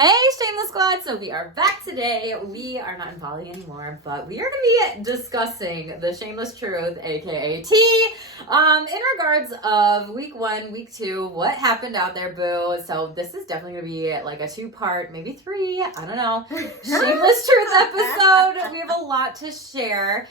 Hey, Shameless Squad! So we are back today. We are not in Bali anymore, but we are going to be discussing the Shameless Truth, aka T, in regards of week 1, week 2, what happened out there, boo. So this is definitely going to be like a 2-part, maybe 3, I don't know, Shameless Truth episode. We have a lot to share.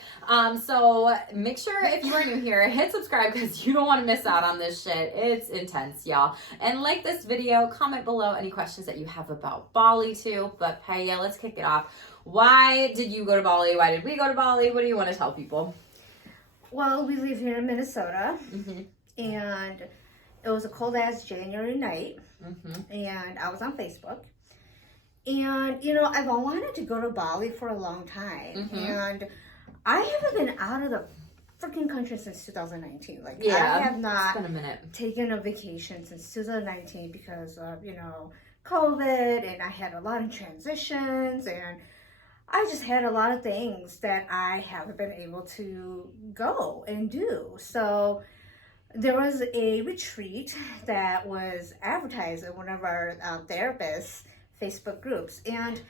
So make sure if you are new here, hit subscribe because you don't want to miss out on this shit. It's intense, y'all. And like this video, comment below any questions that you have about Bali too. But hey, yeah, let's kick it off. Why did you go to Bali? Why did we go to Bali? What do you want to tell people? Well, we live here in Minnesota, and it was a cold ass January night, and I was on Facebook. And, you know, I've wanted to go to Bali for a long time, and I haven't been out of the freaking country since 2019. Like, I have not taken a vacation since 2019 because of, you know, COVID, and I had a lot of transitions, and I just had a lot of things that I haven't been able to go and do. So there was a retreat that was advertised in one of our therapists' Facebook groups. And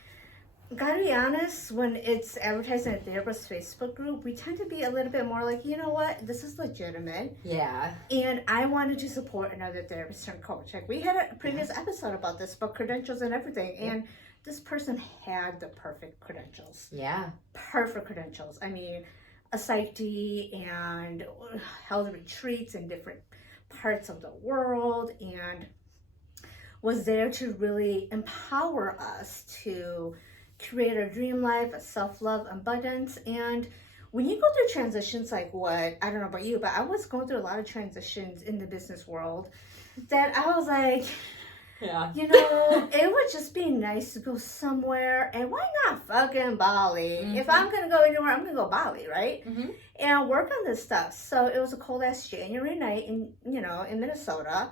gotta be honest, when it's advertised in a therapist Facebook group, we tend to be a little bit more like, you know what, this is legitimate. Yeah. And I wanted to support another therapist and coach. Like, we had a previous episode about this, about credentials and everything. And this person had the perfect credentials. Yeah. Perfect credentials. I mean, a psyche and held retreats in different parts of the world and was there to really empower us to create our dream life, a self-love, abundance. And when you go through transitions like what, I don't know about you, but I was going through a lot of transitions in the business world that I was like, you know, it would just be nice to go somewhere, and why not fucking Bali? If I'm going to go anywhere, I'm going to go Bali, right? And work on this stuff. So it was a cold ass January night in Minnesota.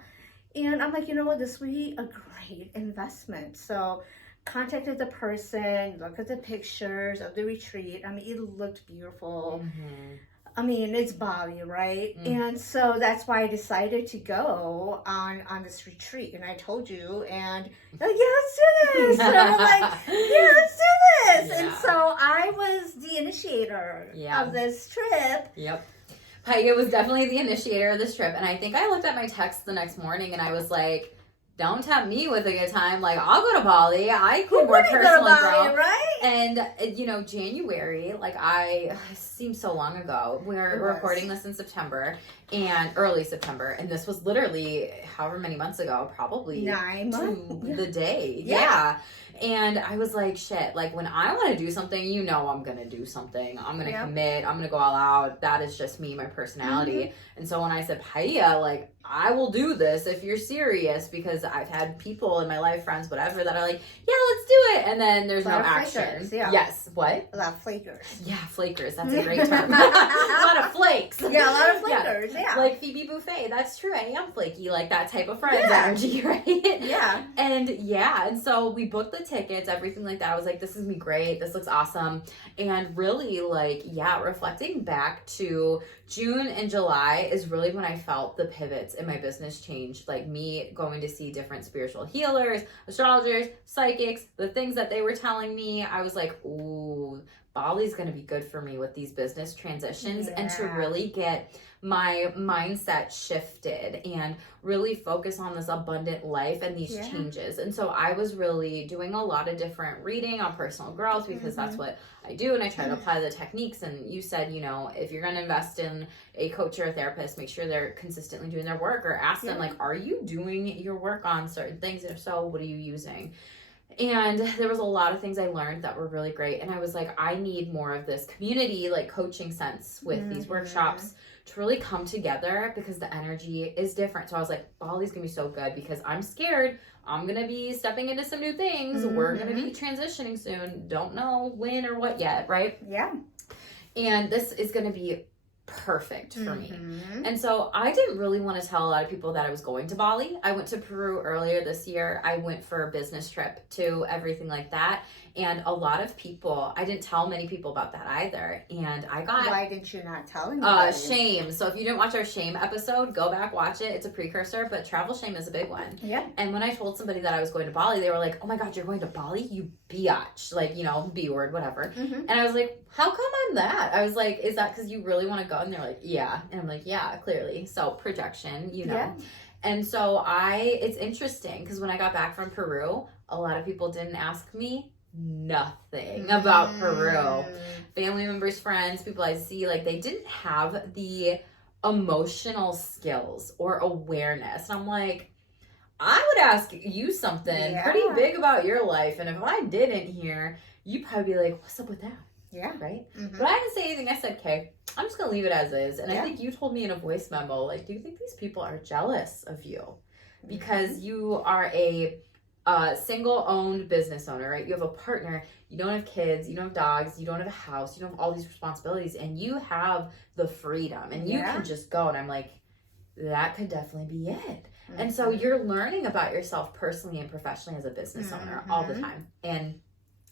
And I'm like, you know what, this would be a great investment. So contacted the person, look at the pictures of the retreat. I mean, it looked beautiful. I mean, it's Bali, right? And so that's why I decided to go on this retreat. And I told you, and you're like, yeah, let's do this. And I'm like, yeah, let's do this. And so I was the initiator of this trip. Poiab was definitely the initiator of this trip. And I think I looked at my text the next morning and I was like, don't tempt me with a good time. Like, I'll go to Bali. I could more personally grow. Right? And, you know, January, like it seems so long ago. We're recording this in September and early September. And this was literally however many months ago, probably 9 months. To the day. Yeah. And I was like, shit, like when I want to do something, you know, I'm going to do something. I'm going to commit. I'm going to go all out. That is just me, my personality. And so when I said, Poiab, like, I will do this if you're serious, because I've had people in my life, friends, whatever, that are like, yeah, let's do it. And then there's no action. Flakers, Yes. What? A lot of flakers. Yeah, flakers. That's a great term. A lot of flakes. Yeah, a lot of flakers. Yeah. Like Phoebe Buffet. That's true. I am flaky. Like that type of friend energy, right? Yeah. And so we booked the tickets, everything like that. I was like, this is me great. This looks awesome. And really, like, reflecting back to June and July is really when I felt the pivots in my business change. Like me going to see different spiritual healers, astrologers, psychics, the things that they were telling me. I was like, ooh, Bali's going to be good for me with these business transitions and to really get my mindset shifted and really focus on this abundant life and these changes. And so I was really doing a lot of different reading on personal growth because that's what I do, and I try to apply the techniques. And you said, you know, if you're going to invest in a coach or a therapist, make sure they're consistently doing their work, or ask them, like, are you doing your work on certain things? And if so, what are you using? And there was a lot of things I learned that were really great. And I was like, I need more of this community, like coaching sense with these workshops to really come together, because the energy is different. So I was like, Bali's gonna be so good because I'm scared. I'm gonna be stepping into some new things. We're gonna be transitioning soon. Don't know when or what yet, right? Yeah. And this is gonna be perfect for me. Mm-hmm. And so I didn't really want to tell a lot of people that I was going to Bali. I went to Peru earlier this year. I went for a business trip to everything like that. And a lot of people, I didn't tell many people about that either. And I got... Why didn't you not tell anybody? Shame. So if you didn't watch our shame episode, go back, watch it. It's a precursor, but travel shame is a big one. Yeah. And when I told somebody that I was going to Bali, they were like, oh my God, you're going to Bali? You biatch. Like, you know, B word, whatever. Mm-hmm. And I was like, how come I'm that? I was like, is that because you really want to go? And they're like, yeah. And I'm like, yeah, clearly. So projection, you know. Yeah. And so it's interesting because when I got back from Peru, a lot of people didn't ask me nothing about Peru. Family members, friends, people I see, like they didn't have the emotional skills or awareness. And I'm like, I would ask you something pretty big about your life. And if I didn't hear, you'd probably be like, what's up with that? Yeah. Right? Mm-hmm. But I didn't say anything. I said, okay, I'm just going to leave it as is. And I think you told me in a voice memo, like, do you think these people are jealous of you? Because you are a single-owned business owner, right? You have a partner, you don't have kids, you don't have dogs, you don't have a house, you don't have all these responsibilities, and you have the freedom, and you can just go. And I'm like, that could definitely be it. And so you're learning about yourself personally and professionally as a business owner all the time. And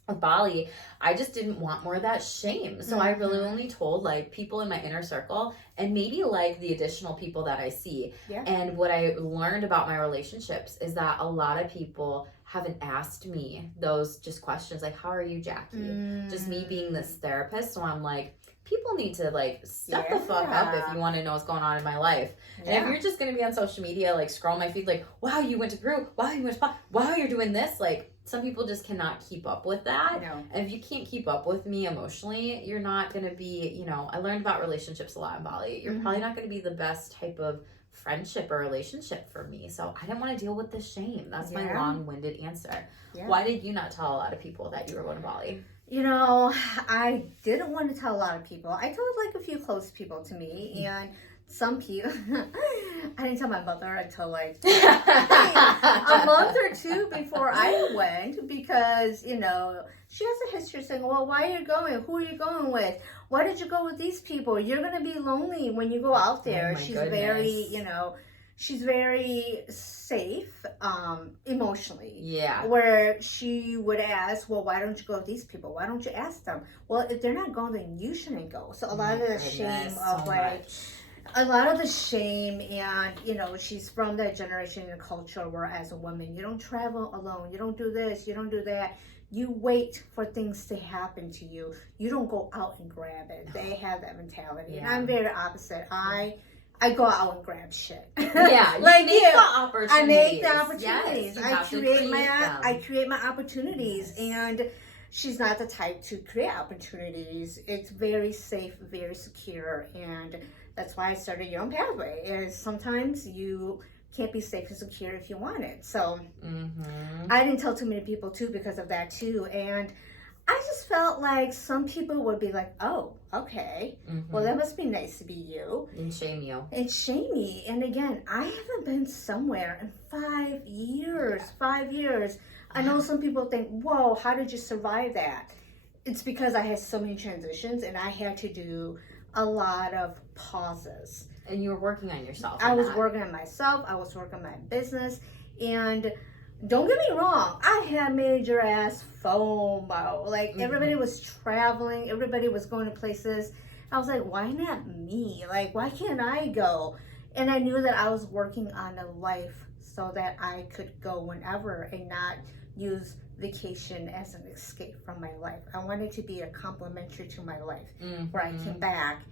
with Bali, I just didn't want more of that shame. So I really only told like people in my inner circle and maybe like the additional people that I see. Yeah. And what I learned about my relationships is that a lot of people haven't asked me those just questions like, how are you, Jackie? Just me being this therapist. So I'm like, people need to like step the fuck up if you want to know what's going on in my life. And if you're just going to be on social media, like scroll my feed, like, wow, you went to Peru. Wow, you went to Bali. Wow, you're doing this. Like, some people just cannot keep up with that. No. And if you can't keep up with me emotionally, you're not going to be, you know, I learned about relationships a lot in Bali. You're probably not going to be the best type of friendship or relationship for me. So I didn't want to deal with the shame. That's my long-winded answer. Yeah. Why did you not tell a lot of people that you were going to Bali? You know, I didn't want to tell a lot of people. I told like a few close people to me, and some people, I didn't tell my mother until like a month or two before I went, because, you know, she has a history of saying, well, why are you going? Who are you going with? Why did you go with these people? You're going to be lonely when you go out there. She's very, you know, she's very safe emotionally. Yeah. Where she would ask, well, why don't you go with these people? Why don't you ask them? Well, if they're not going, then you shouldn't go. So a lot of the shame of like, a lot of the shame, and, you know, she's from that generation and culture where as a woman, you don't travel alone. You don't do this. You don't do that. You wait for things to happen to you. You don't go out and grab it. They have that mentality. Yeah. And I'm very opposite. I go out and grab shit. Yeah, like you make the opportunities. I make the opportunities. Yes, I create my opportunities, and she's not the type to create opportunities. It's very safe, very secure, and that's why I started Your Own Pathway. Is sometimes you can't be safe and secure if you want it. So I didn't tell too many people too because of that too, and I just felt like some people would be like, oh, okay, well, that must be nice to be you. And shame you. And shame me. And again, I haven't been somewhere in 5 years. 5 years. I know some people think, whoa, how did you survive that? It's because I had so many transitions, and I had to do a lot of pauses. And you were working on yourself. I was working on myself. I was working on my business. And don't get me wrong, I had major ass FOMO. Like, everybody was traveling, everybody was going to places. I was like, why not me? Like, why can't I go? And I knew that I was working on a life so that I could go whenever and not use vacation as an escape from my life. I wanted to be a complementary to my life. Where I came back,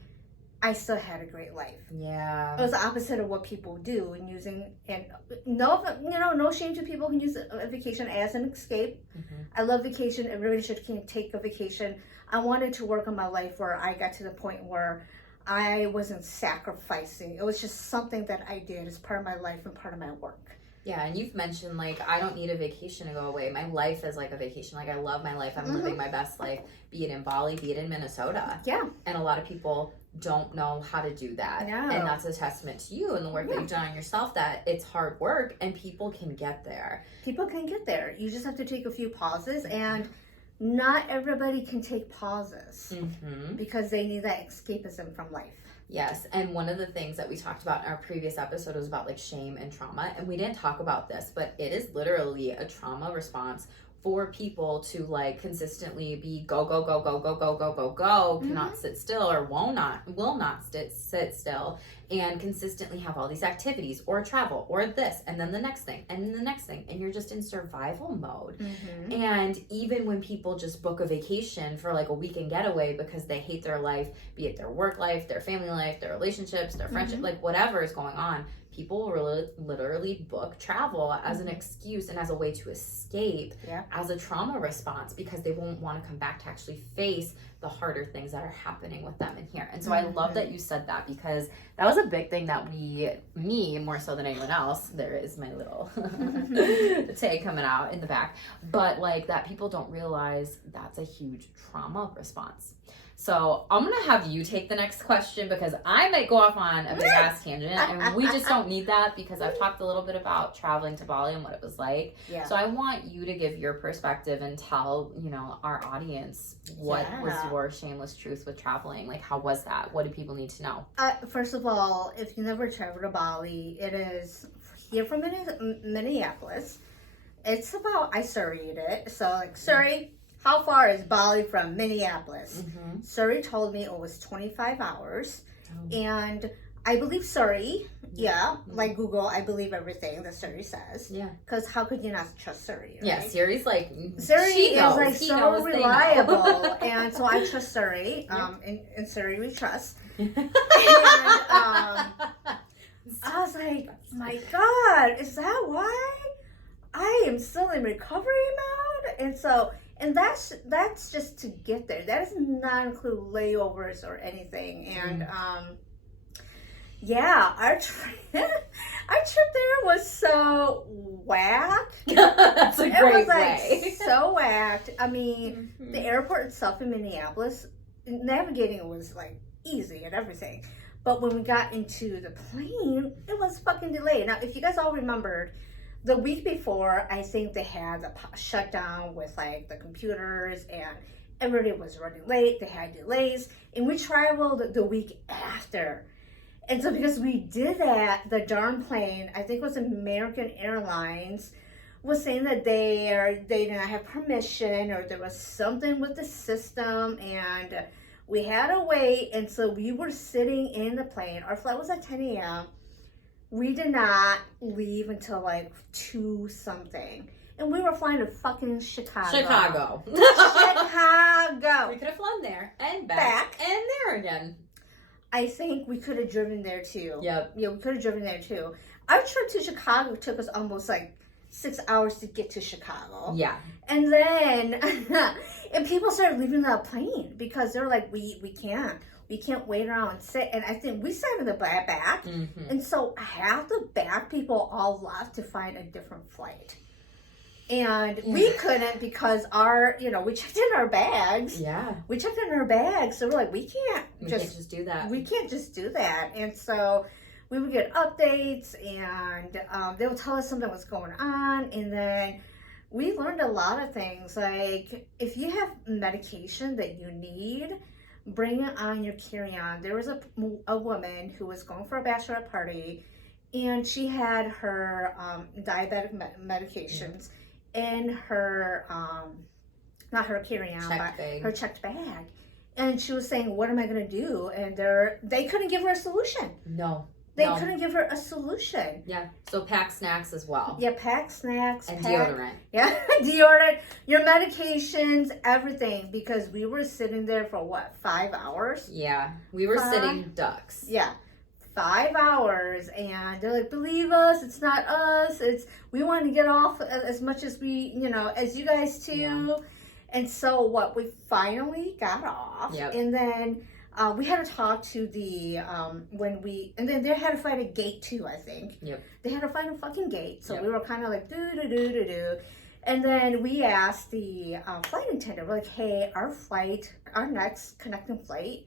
I still had a great life. Yeah. It was the opposite of what people do in using, and no shame to people who use a vacation as an escape. I love vacation. Everybody can take a vacation. I wanted to work on my life where I got to the point where I wasn't sacrificing. It was just something that I did as part of my life and part of my work. Yeah, and you've mentioned, like, I don't need a vacation to go away. My life is like a vacation. Like, I love my life. I'm living my best life, be it in Bali, be it in Minnesota. Yeah. And a lot of people don't know how to do that. No. And that's a testament to you and the work that you've done on yourself, that it's hard work and people can get there. People can get there. You just have to take a few pauses, and not everybody can take pauses because they need that escapism from life. Yes, and one of the things that we talked about in our previous episode was about like shame and trauma, and we didn't talk about this, but it is literally a trauma response for people to like consistently be go go go go go go go go go, cannot sit still or will not sit still, and consistently have all these activities or travel or this and then the next thing and then the next thing, and you're just in survival mode. And even when people just book a vacation for like a weekend getaway because they hate their life, be it their work life, their family life, their relationships, their friendship, like whatever is going on, people will literally book travel as an excuse and as a way to escape, as a trauma response, because they won't want to come back to actually face the harder things that are happening with them in here. And so I love that you said that, because that was a big thing that me more so than anyone else, there is my little Tay coming out in the back, but like that people don't realize that's a huge trauma response. So I'm going to have you take the next question, because I might go off on a big ass tangent, and we just don't need that, because I've talked a little bit about traveling to Bali and what it was like. So I want you to give your perspective and tell, you know, our audience what was your shameless truth with traveling. Like, how was that? What do people need to know? First of all, if you never traveled to Bali, it is here from Minneapolis. It's about, I surveyed it. So like, Surrey, how far is Bali from Minneapolis? Surrey told me it was 25 hours. And I believe Surrey. Like Google, I believe everything that Surrey says. Because how could you not trust Surrey? Right? Surrey's like, Surrey is like so reliable. And so I trust Surrey. In Surrey we trust. And I was like, my God, is that why I am still in recovery mode? And so, and that's just to get there. That does not include layovers or anything. And our trip there was so whack. That's a great It was way. like so whacked. I mean, the airport itself in Minneapolis, navigating was like easy and everything. But when we got into the plane, it was fucking delayed. Now, if you guys all remembered, the week before, I think they had the shutdown with like the computers, and everybody was running late. They had delays, and we traveled the week after. And so because we did that, the darn plane, I think it was American Airlines, was saying that they did not have permission, or there was something with the system, and we had to wait. And so we were sitting in the plane. Our flight was at 10 a.m. We did not leave until like 2 something. And we were flying to fucking Chicago. Chicago. We could have flown there and back and there again. I think we could have driven there too. Yep. Yeah, we could have driven there too. Our trip to Chicago took us almost like 6 hours to get to Chicago. Yeah. And then, and people started leaving the plane because they're like, we can't wait around and sit. And I think we sat in the back. And so half the back people all left to find a different flight. And we couldn't, because we checked in our bags. We checked in our bags. So we're like, we can't just do that. We can't just do that. And so we would get updates, and they would tell us something was going on. And then we learned a lot of things. Like, if you have medication that you need, bring it on your carry-on. There was a woman who was going for a bachelorette party, and she had her diabetic medications in her, not her carry-on, her checked bag. And she was saying, what am I going to do? And they couldn't give her a solution. They couldn't give her a solution. So pack snacks as well. Pack snacks. And deodorant. Deodorant. Your medications, everything. Because we were sitting there for 5 hours? We were sitting ducks. 5 hours. And they're like, believe us, it's not us. We want to get off as much as as you guys too. And so we finally got off. And then we had to talk to the, and then they had to find a gate too, I think. They had to find a fucking gate. So we were kind of like, do. And then we asked the flight attendant, we're like, hey, our next connecting flight,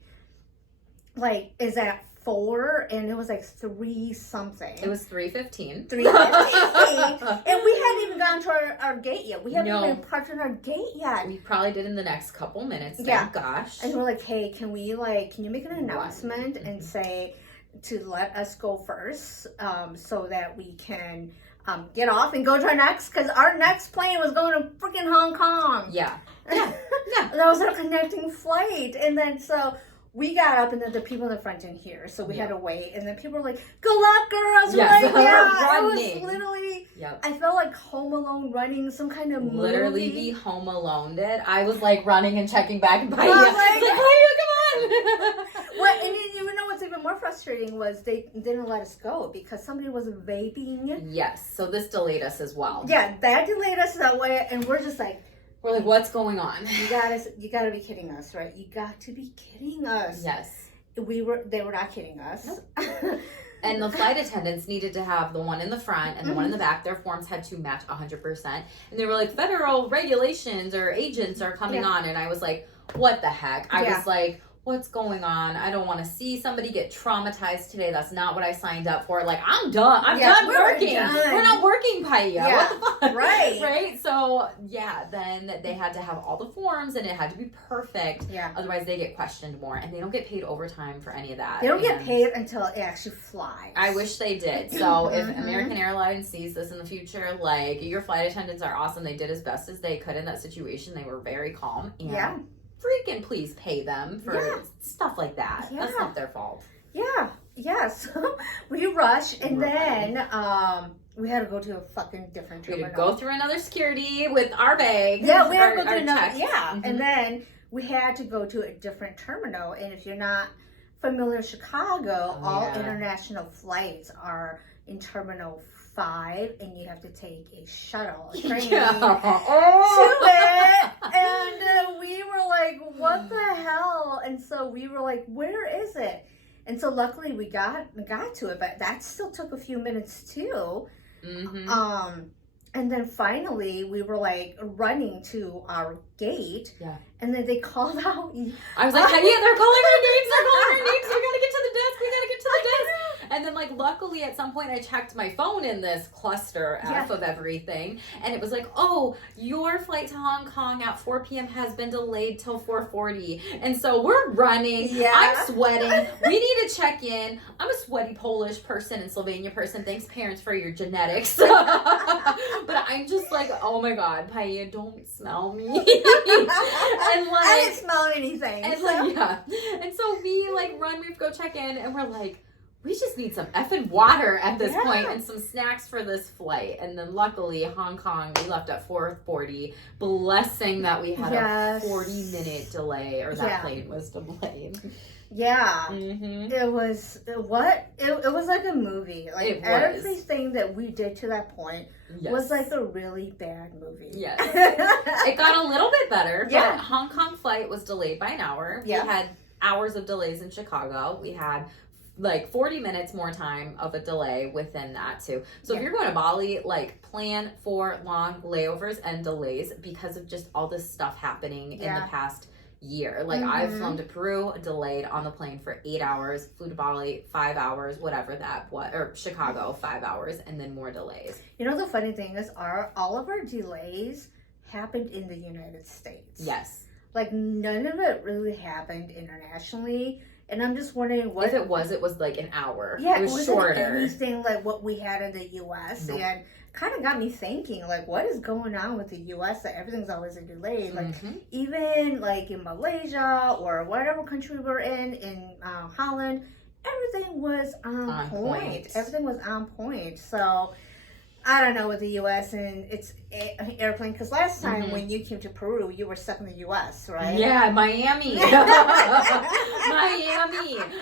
like, is at 4 and it was like 3 something. It was 3:15. 3:15. And we hadn't even gotten to our gate yet. We haven't even parked on our gate yet. We probably did in the next couple minutes. Thank gosh. And we're like, hey, can you make an announcement and say to let us go first, so that we can get off and go to our next, because our next plane was going to freaking Hong Kong. Yeah. That was our connecting flight. And then so we got up, and then the people in the front didn't hear, so we had to wait. And then people were like, "Good girls!" Yes. We're like, yeah, Running. it was literally. Yep. I felt like Home Alone running some kind of Literally, movie. we Home Alone did. I was like running and checking back and Paia, like, Paia, come on! Well, and you know what's even more frustrating was they didn't let us go because somebody was vaping. Yes, so this delayed us as well. Yeah, that delayed us that way, and we're just like, we're like, what's going on? You gotta be kidding us, right? You got to be kidding us. Yes. They were not kidding us. Nope. And the flight attendants needed to have the one in the front and the one in the back. Their forms had to match 100%. And they were like, federal regulations or agents are coming on. And I was like, what the heck? I was like, what's going on? I don't want to see somebody get traumatized today. That's not what I signed up for. Like, I'm done. I'm done working. We're not working, Paia. Yeah. What the fuck? Right. Right? So, yeah, then they had to have all the forms and it had to be perfect. Yeah. Otherwise, they get questioned more. And they don't get paid overtime for any of that. They don't get paid until it actually flies. I wish they did. So, if American Airlines sees this in the future, like, your flight attendants are awesome. They did as best as they could in that situation. They were very calm. And freaking please pay them for stuff like that. Yeah. That's not their fault. Yeah. So we rushed, and then we had to go to a fucking different terminal. We had to go through another security with our bags. Yeah, we had to go through another. Yeah, and then we had to go to a different terminal. And if you're not familiar with Chicago, all international flights are in Terminal 5, and you have to take a shuttle, a train to it. And we were like, what the hell? And so we were like, where is it? And so luckily we got to it, but that still took a few minutes too. And then finally we were like running to our gate. Yeah. And then they called out. I was like, they're calling our names. They're calling our names. We gotta get to the desk. And then, like, luckily at some point I checked my phone in this cluster of everything. And it was like, oh, your flight to Hong Kong at 4 p.m. has been delayed till 4:40. And so we're running. Yeah. I'm sweating. We need to check in. I'm a sweaty Polish person and Slovenia person. Thanks, parents, for your genetics. But I'm just like, oh my God, Paia, don't smell me. And like, I didn't smell anything. And like, and so we like run, we have to go check in, and we're like, we just need some effing water at this point and some snacks for this flight. And then luckily Hong Kong, we left at 4:40, blessing that we had a 40-minute delay, or that plane was delayed. Yeah. It was it was like a movie. Like everything that we did to that point was like a really bad movie. Yes. It got a little bit better, but Hong Kong flight was delayed by an hour. We had hours of delays in Chicago. We had like 40 minutes more time of a delay within that too. So if you're going to Bali, like plan for long layovers and delays because of just all this stuff happening in the past year. Like I've flown to Peru, delayed on the plane for 8 hours, flew to Bali 5 hours, whatever that was, or Chicago 5 hours, and then more delays. You know, the funny thing is all of our delays happened in the United States. Yes. Like none of it really happened internationally. And I'm just wondering what... If it was like an hour. Yeah, it was shorter. Anything like what we had in the U.S. Nope. And kind of got me thinking, like, what is going on with the U.S. that everything's always a delay? Like, even like in Malaysia or whatever country we're in Holland, everything was on point. Everything was on point. So... I don't know with the U.S. and it's airplane, because last time when you came to Peru, you were stuck in the U.S., right? Yeah, Miami. Miami.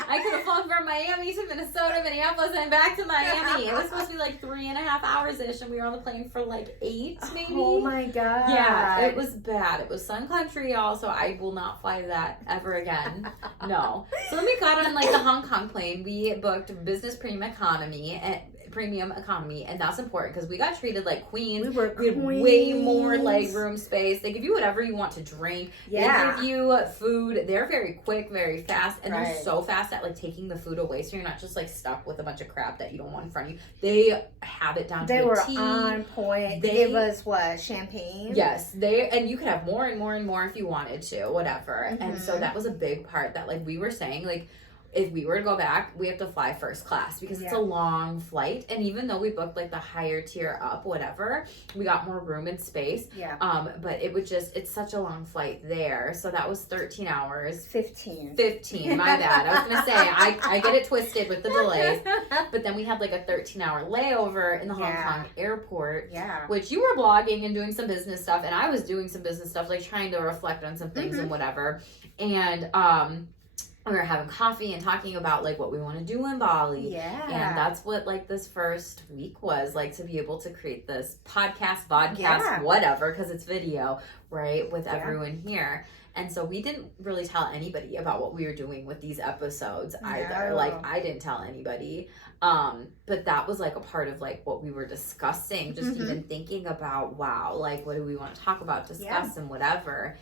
I could have flown from Miami to Minnesota, Minneapolis, and back to Miami. It was supposed to be like 3.5 hours-ish, and we were on the plane for like 8, maybe. Oh my God. Yeah, it was bad. It was Sun Country, y'all, so I will not fly that ever again. No. So then we got on like the Hong Kong plane. We booked business premium economy, and premium economy, and that's important because we got treated like queens. We were had way more leg room space. They give you whatever you want to drink. Yeah. They give you food. They're very quick, very fast, and Right. they're so fast at like taking the food away, so you're not just like stuck with a bunch of crap that you don't want in front of you. They have it down They to a were T. on point. They gave us what, champagne? Yes, and you could have more and more and more if you wanted to, whatever. Mm-hmm. And so that was a big part that like we were saying, like, if we were to go back, we have to fly first class because it's a long flight. And even though we booked like the higher tier up, whatever, we got more room and space. Yeah. But it's such a long flight there. So that was 13 hours. 15, my bad. I was going to say, I get it twisted with the delays. But then we had like a 13-hour layover in the Hong Kong airport. Yeah. Which you were blogging and doing some business stuff. And I was doing some business stuff, like trying to reflect on some things and whatever. And, we were having coffee and talking about like what we want to do in Bali. Yeah. And that's what like this first week was like, to be able to create this vodcast, whatever, because it's video, right, with everyone here. And so we didn't really tell anybody about what we were doing with these episodes either. No. Like I didn't tell anybody. But that was like a part of like what we were discussing, just even thinking about, wow, like what do we want to talk about, discuss and whatever.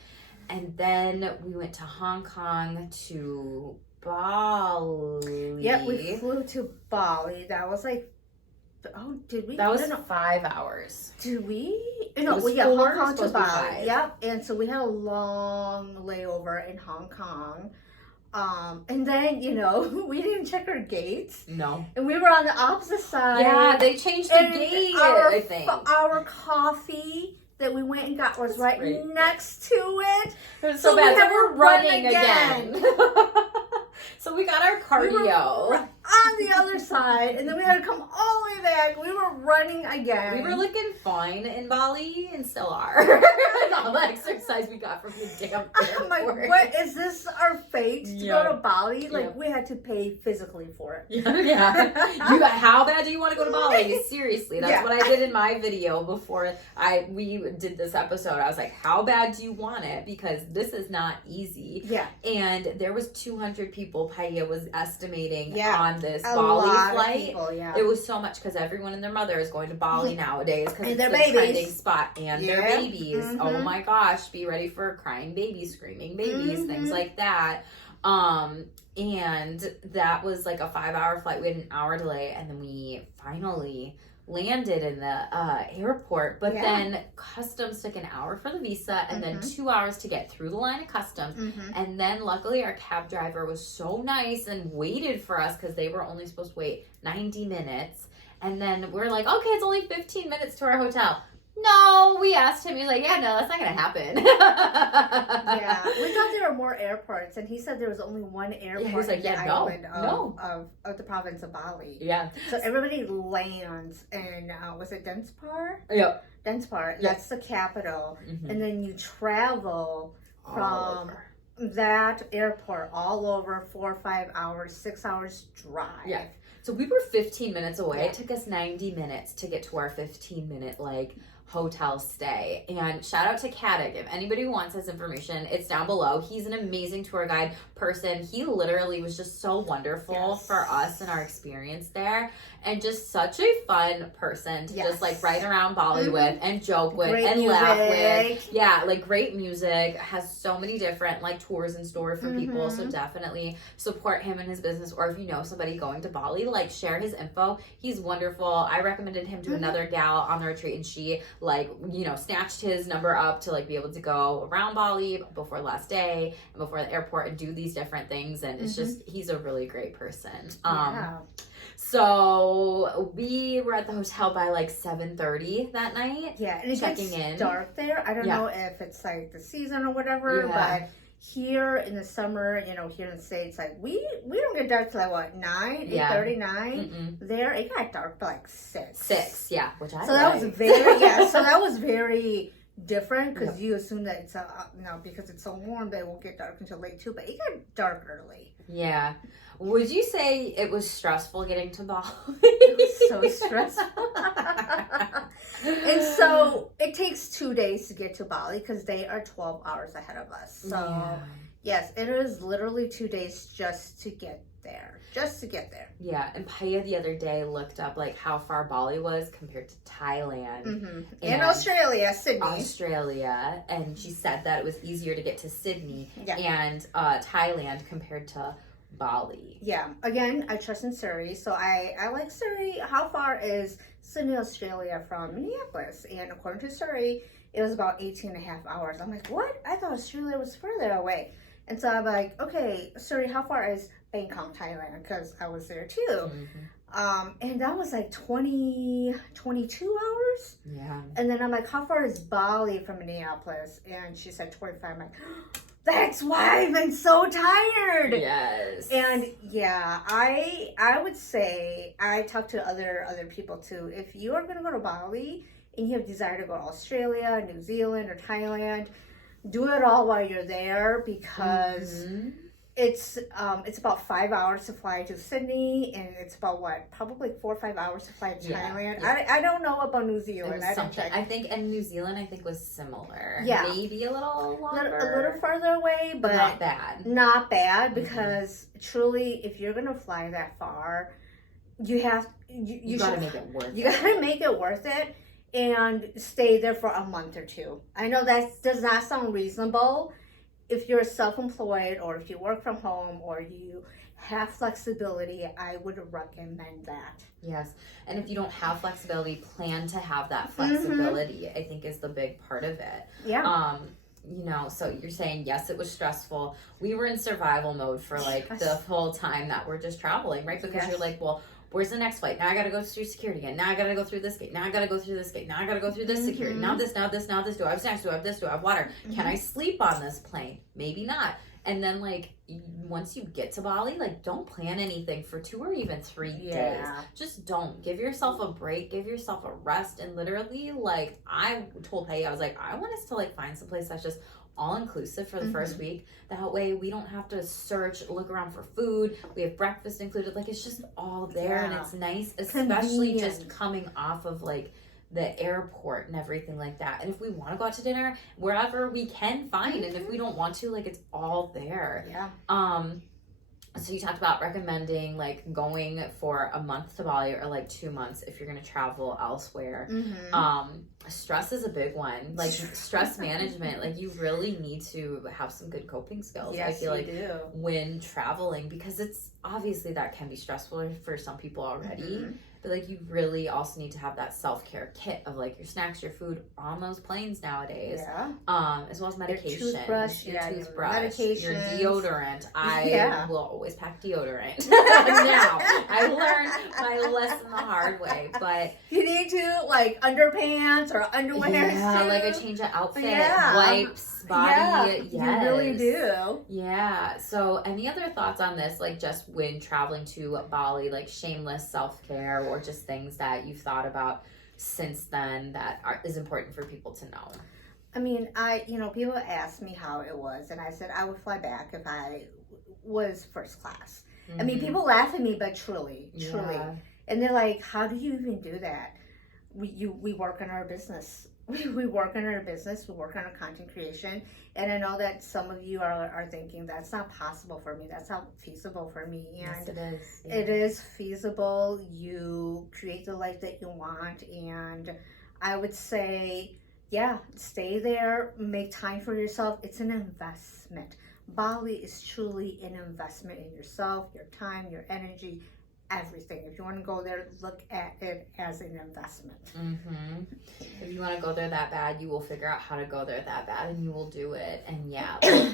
And then we went to Hong Kong to Bali. Yeah, we flew to Bali. That was like, did we? That was 5 hours. Did we? It No, was we four, Hong Kong to supposed to be Bali. 5. Yep. And so we had a long layover in Hong Kong. And then, we didn't check our gates. No. And we were on the opposite side. Yeah, they changed the gate, I think. Our coffee that we went and got was right next to it. It was so bad. So we're running again. So we got our cardio. We were on the other side, and then we had to come all the way back. We were running again. We were looking fine in Bali and still are. All the exercise we got from the damn airport. I'm like, what is this our fate to go to Bali? Like, we had to pay physically for it. Yeah. How bad do you want to go to Bali? Seriously, that's what I did in my video before we did this episode. I was like, how bad do you want it? Because this is not easy. Yeah. And there was 200 people Poiab was estimating on this a Bali lot flight. Of people, It was so much because everyone and their mother is going to Bali nowadays because it's their the babies. trending spot, and their babies. Oh my gosh, be ready for crying babies, screaming babies, things like that. And that was like a 5-hour flight. We had an hour delay, and then we finally landed in the airport, but then customs took an hour for the visa and then 2 hours to get through the line of customs. And then luckily our cab driver was so nice and waited for us because they were only supposed to wait 90 minutes. And then we're like, okay, it's only 15 minutes to our hotel. No, we asked him. He's like, yeah, no, that's not going to happen. Yeah, we thought there were more airports, and he said there was only one airport he was like, in the island of the province of Bali. Yeah. So everybody lands in, was it Denspar? Yep. Denspar, that's the capital. And then you travel from All over. that airport all over 4 or 5 hours, 6 hours drive. Yeah. So we were 15 minutes away. It took us 90 minutes to get to our 15-minute hotel stay. And shout out to Kadek. If anybody wants his information, it's down below. He's an amazing tour guide person. He literally was just so wonderful for us and our experience there. And just such a fun person to just ride around Bali with and joke with and laugh with. Yeah, great music. Has so many different tours in store for people. So definitely support him in his business. Or if you know somebody going to Bali, share his info. He's wonderful. I recommended him to another gal on the retreat, and she snatched his number up to be able to go around Bali before the last day and before the airport and do these different things. And it's just, he's a really great person. So we were at the hotel by 7:30 that night. Yeah, and it checking gets in. dark there. I don't know if it's the season or whatever, but here in the summer, here in the States, we don't get dark till 9, 8:30, 9. There, it got dark by 6. 6, yeah, which I So that was very different because you assume that it's because it's so warm that it won't get dark until late too, but it got dark early. Yeah. Would you say it was stressful getting to Bali? It was so stressful. And so it takes 2 days to get to Bali because they are 12 hours ahead of us. So yes, it is literally 2 days just to get there, just to get there. Yeah, and Paya the other day looked up like how far Bali was compared to Thailand And Australia, Sydney. And she said that it was easier to get to Sydney Yeah. and Thailand compared to Bali. Yeah, again, I trust in Surrey, so I like Surrey. How far is Sydney, Australia from Minneapolis? And according to Surrey, it was about 18 and a half hours. I'm like, what? I thought Australia was further away. And so I'm like, okay, Surrey, how far is Bangkok, Thailand? Because I was there too. And that was like 22 hours. Yeah. And then I'm like, how far is Bali from Minneapolis? And she said 25. I'm like, that's why I've been so tired. Yes. And yeah, I would say, I talk to other people too. If you are going to go to Bali and you have desire to go to Australia, New Zealand, or Thailand, do it all while you're there, because it's about 5 hours to fly to Sydney, and it's about probably 4 or 5 hours to fly to Thailand. Yeah. I don't know about New Zealand. I didn't check. I think, and New Zealand, I think, was similar. Yeah, maybe a little longer, a little further away, but not bad. Not bad, because truly, if you're gonna fly that far, you gotta make it worth. You gotta make it worth it. And stay there for a month or two. I know that does not sound reasonable. If you're self-employed, or if you work from home, or you have flexibility, I would recommend that. Yes. And if you don't have flexibility, plan to have that flexibility, I think, is the big part of it. Yeah. You know, so you're saying, yes, it was stressful. We were in survival mode for like the whole time that we're just traveling, right? Because you're like, well, where's the next flight? Now I gotta go through security again. Now I gotta go through this gate. Now I gotta go through this gate. Now I gotta go through this security. Now this. Do I have snacks? Do I have this? Do I have water? Can I sleep on this plane? Maybe not. And then, like, once you get to Bali, like, don't plan anything for 2 or even 3 days. Just don't. Give yourself a break. Give yourself a rest. And literally, like, I told Pei, I was like, I want us to, like, find some place that's just all-inclusive for the first week. That way we don't have to look around for food. We have breakfast included. Like, it's just all there, and it's nice, especially just coming off of, like, the airport and everything like that. And if we want to go out to dinner, wherever we can find, and if we don't want to, like, it's all there. So you talked about recommending, like, going for a month to Bali, or like 2 months if you're going to travel elsewhere. Stress is a big one. Like, stress management, like, you really need to have some good coping skills. Yes, I feel like when traveling, because it's obviously that can be stressful for some people already. But, like, you really also need to have that self-care kit of, like, your snacks, your food on those planes nowadays. As well as medication. Your toothbrush, your deodorant. I will always pack deodorant. Now, I learned my lesson the hard way, but you need to, like, underpants or underwear. Like a change of outfit, wipes, body. You really do. So any other thoughts on this, like, just when traveling to Bali, like Shameless self-care, or just things that you've thought about since then that is important for people to know? I mean, people ask me how it was, and I said I would fly back if I was first class. I mean, people laugh at me, but truly. And they're like, how do you even do that? We work in our business. We work in our business. We work on our content creation. And I know that some of you are thinking, that's not possible for me. That's not feasible for me. And yes, it is. It is feasible. You create the life that you want. And I would say, stay there. Make time for yourself. It's an investment. Bali is truly an investment in yourself, your time, your energy, everything. If you want to go there, look at it as an investment. If you want to go there that bad, you will figure out how to go there that bad, and you will do it. And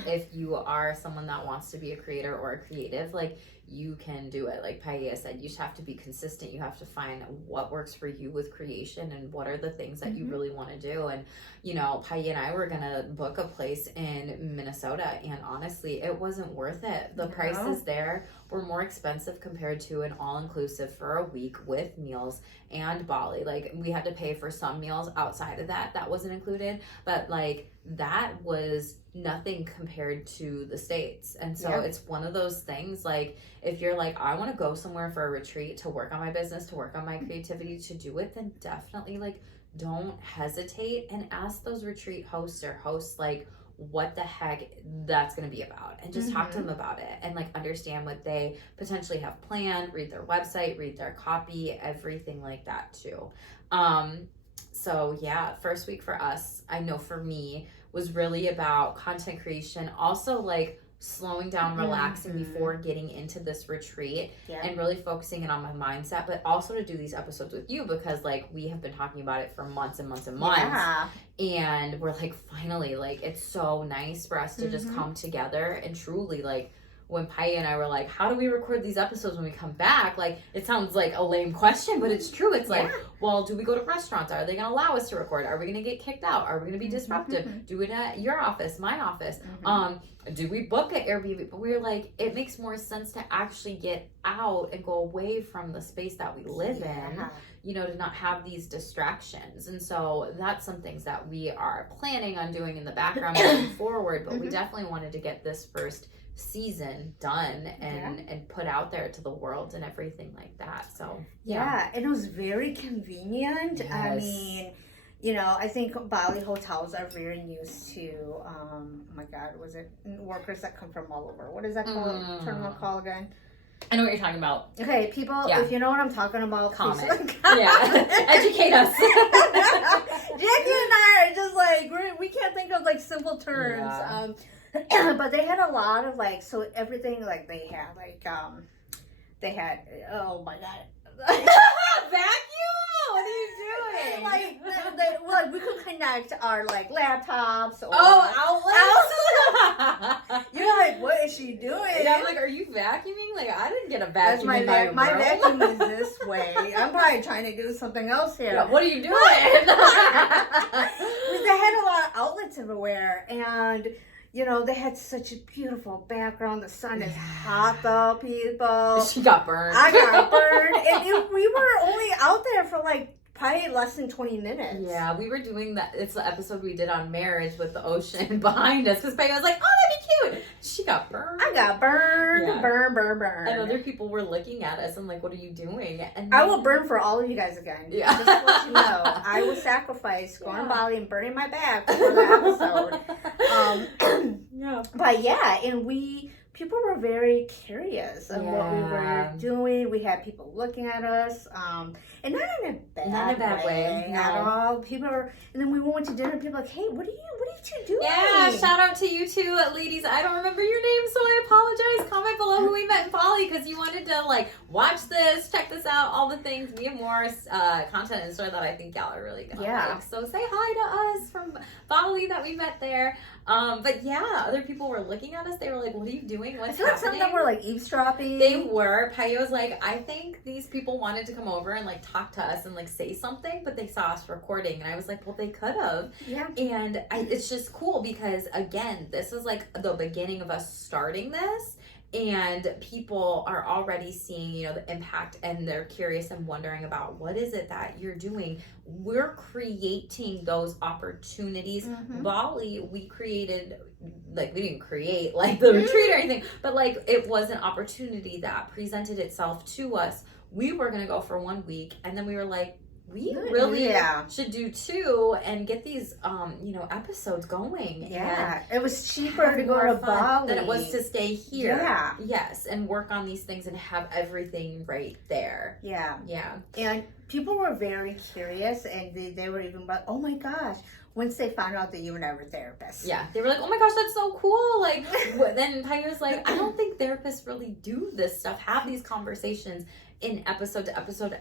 if you are someone that wants to be a creator or a creative, like, you can do it. Like Paia said, you just have to be consistent. You have to find what works for you with creation, and what are the things that you really want to do. And, Paia and I were going to book a place in Minnesota, and honestly, it wasn't worth it. The prices there were more expensive compared to an all-inclusive for a week with meals and Bali. Like, we had to pay for some meals outside of that wasn't included, but, like, that was nothing compared to the States. And so it's one of those things, like, if you're like, I want to go somewhere for a retreat to work on my business, to work on my creativity, to do it, then definitely, like, don't hesitate and ask those retreat hosts, like, what the heck that's going to be about, and just talk to them about it, and like understand what they potentially have planned, read their website, read their copy, everything like that too. So yeah, first week for us, I know for me, was really about content creation, also like slowing down, relaxing before getting into this retreat, and really focusing in on my mindset, but also to do these episodes with you, because like we have been talking about it for months and months and months, and we're like, finally, like it's so nice for us to just come together and truly, like when Pai and I were like, how do we record these episodes when we come back? Like, it sounds like a lame question, but it's true. It's like, well, do we go to restaurants? Are they going to allow us to record? Are we going to get kicked out? Are we going to be disruptive? Do it at your office, my office? Do we book at Airbnb? But we were like, it makes more sense to actually get out and go away from the space that we live in, you know, to not have these distractions. And so that's some things that we are planning on doing in the background moving forward, but we definitely wanted to get this first season done and put out there to the world and everything like that. So and it was very convenient. I mean, you know, I think Bali hotels are very used to oh my god, was it workers that come from all over? What is that called? Terminal call again? I know what you're talking about. Okay, people, if you know what I'm talking about, comment. Educate us. Jackie and I are just like, we can't think of like simple terms. But they had a lot of like, so everything like they had oh my god. Vacuum? What are you doing? Like we could connect our like laptops or outlets. You're like, what is she doing? And I'm like, are you vacuuming? Like, I didn't get a vacuum in my room. My vacuum is this way. I'm probably trying to do something else here. Yeah, what are you doing? They had a lot of outlets everywhere, and you know, they had such a beautiful background. The sun is hot though, people. She got burned. I got burned. And we were only out there for like probably less than 20 minutes. Yeah, we were doing that. It's the episode we did on marriage with the ocean behind us. Because Peggy was like, oh, that'd be cute. She got burned. I got burned. Burn. And other people were looking at us and like, what are you doing? And I will burn for all of you guys again. Yeah. Just to let you know, I will sacrifice going to Bali and burning my back for the episode. But and people were very curious of what we were doing. We had people looking at us, and not in a bad way at all. People were, and then we went to dinner. And people were like, hey, what are you doing? Yeah, shout out to you two ladies. I don't remember your name, so I apologize. Comment below who we met in Bali, because you wanted to like watch this, check this out, all the things. We have more content in store that I think y'all are really gonna like. So say hi to us from Bali that we met there. But other people were looking at us. They were like, what are you doing? What's happening? Some of them were like eavesdropping. They were. Payo was like, I think these people wanted to come over and like talk to us and like say something, but they saw us recording. And I was like, well, they could have. Yeah. And it's just cool because, again, this is like the beginning of us starting this. And people are already seeing, you know, the impact, and they're curious and wondering about what is it that you're doing. We're creating those opportunities. Bali, we created, like, we didn't create like the retreat or anything, but like it was an opportunity that presented itself to us. We were going to go for 1 week, and then we were like, we really should do 2 and get these, you know, episodes going. Yeah, it was cheaper to go to Bali than it was to stay here. Yeah. Yes, and work on these things and have everything right there. Yeah. Yeah. And people were very curious, and they were even like, oh my gosh, once they found out that you and I were therapists. Yeah, they were like, oh my gosh, that's so cool. Like, then Pai was like, I don't think therapists really do this stuff, have these conversations in episode to episode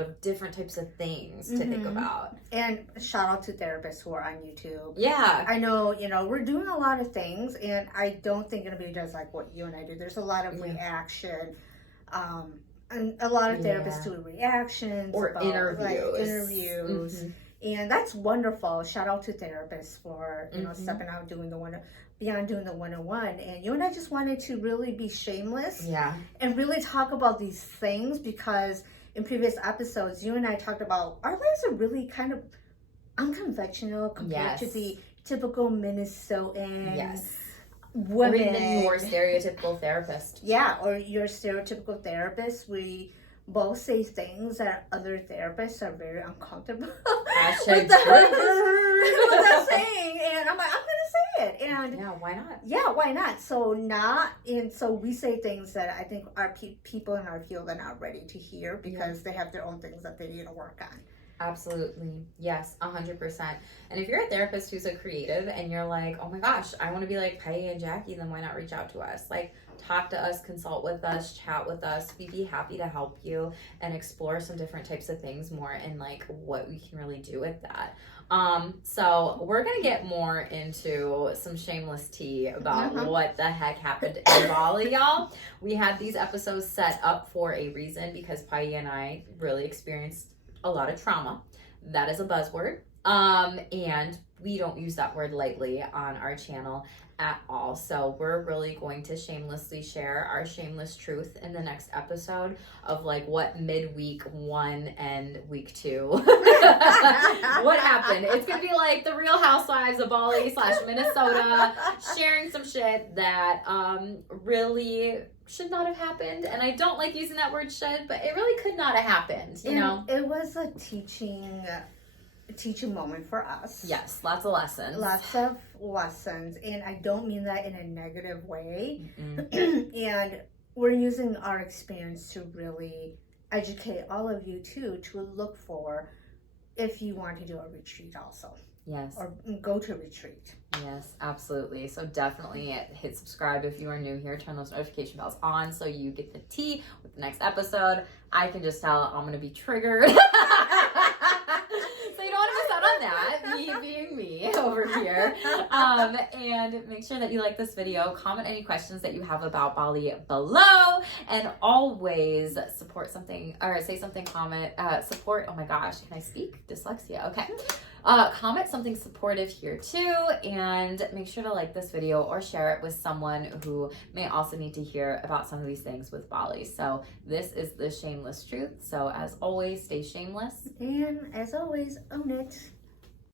of different types of things to think about. And shout out to therapists who are on YouTube. Yeah. I know, you know, we're doing a lot of things, and I don't think it'll be just like what you and I do. There's a lot of reaction. And a lot of therapists do reactions. Or about, interviews. And that's wonderful. Shout out to therapists for, you know, stepping out, doing the beyond doing the one-on-one. And you and I just wanted to really be shameless. Yeah. And really talk about these things, because in previous episodes, you and I talked about our lives are really kind of unconventional compared to the typical Minnesotan women. Or even your stereotypical therapist. Yeah, or your stereotypical therapist. We both say things that other therapists are very uncomfortable with us saying, and I'm like, I'm gonna say it. And yeah, why not? Yeah, why not? So we say things that I think our people in our field are not ready to hear because they have their own things that they need to work on. Absolutely. Yes, 100%. And if you're a therapist who's a creative and you're like, oh my gosh, I want to be like Patty and Jackie, then why not reach out to us? Like, talk to us, consult with us, chat with us. We'd be happy to help you and explore some different types of things more and like what we can really do with that. So we're going to get more into some shameless tea about what the heck happened in Bali, y'all. We had these episodes set up for a reason because Patty and I really experienced a lot of trauma. That is a buzzword. And we don't use that word lightly on our channel at all. So we're really going to shamelessly share our shameless truth in the next episode of like what midweek 1 and week 2 what happened. It's gonna be like the Real Housewives of Bali / Minnesota, sharing some shit that really should not have happened. And I don't like using that word should, but it really could not have happened, you know? It was a teaching moment for us. Yes, lots of lessons. Lots of lessons, and I don't mean that in a negative way. And we're using our experience to really educate all of you too, to look for if you want to do a retreat also. Yes. Or go to retreat. Yes, absolutely. So definitely hit subscribe if you are new here. Turn those notification bells on so you get the tea with the next episode. I can just tell I'm going to be triggered. So you don't want to miss out on that, me being me over here. And make sure that you like this video. Comment any questions that you have about Bali below. And always support something, or say something, support, oh my gosh, can I speak? Dyslexia, okay. Comment something supportive here too, and make sure to like this video or share it with someone who may also need to hear about some of these things with Bali. So this is the shameless truth. So as always, stay shameless. And as always, own it.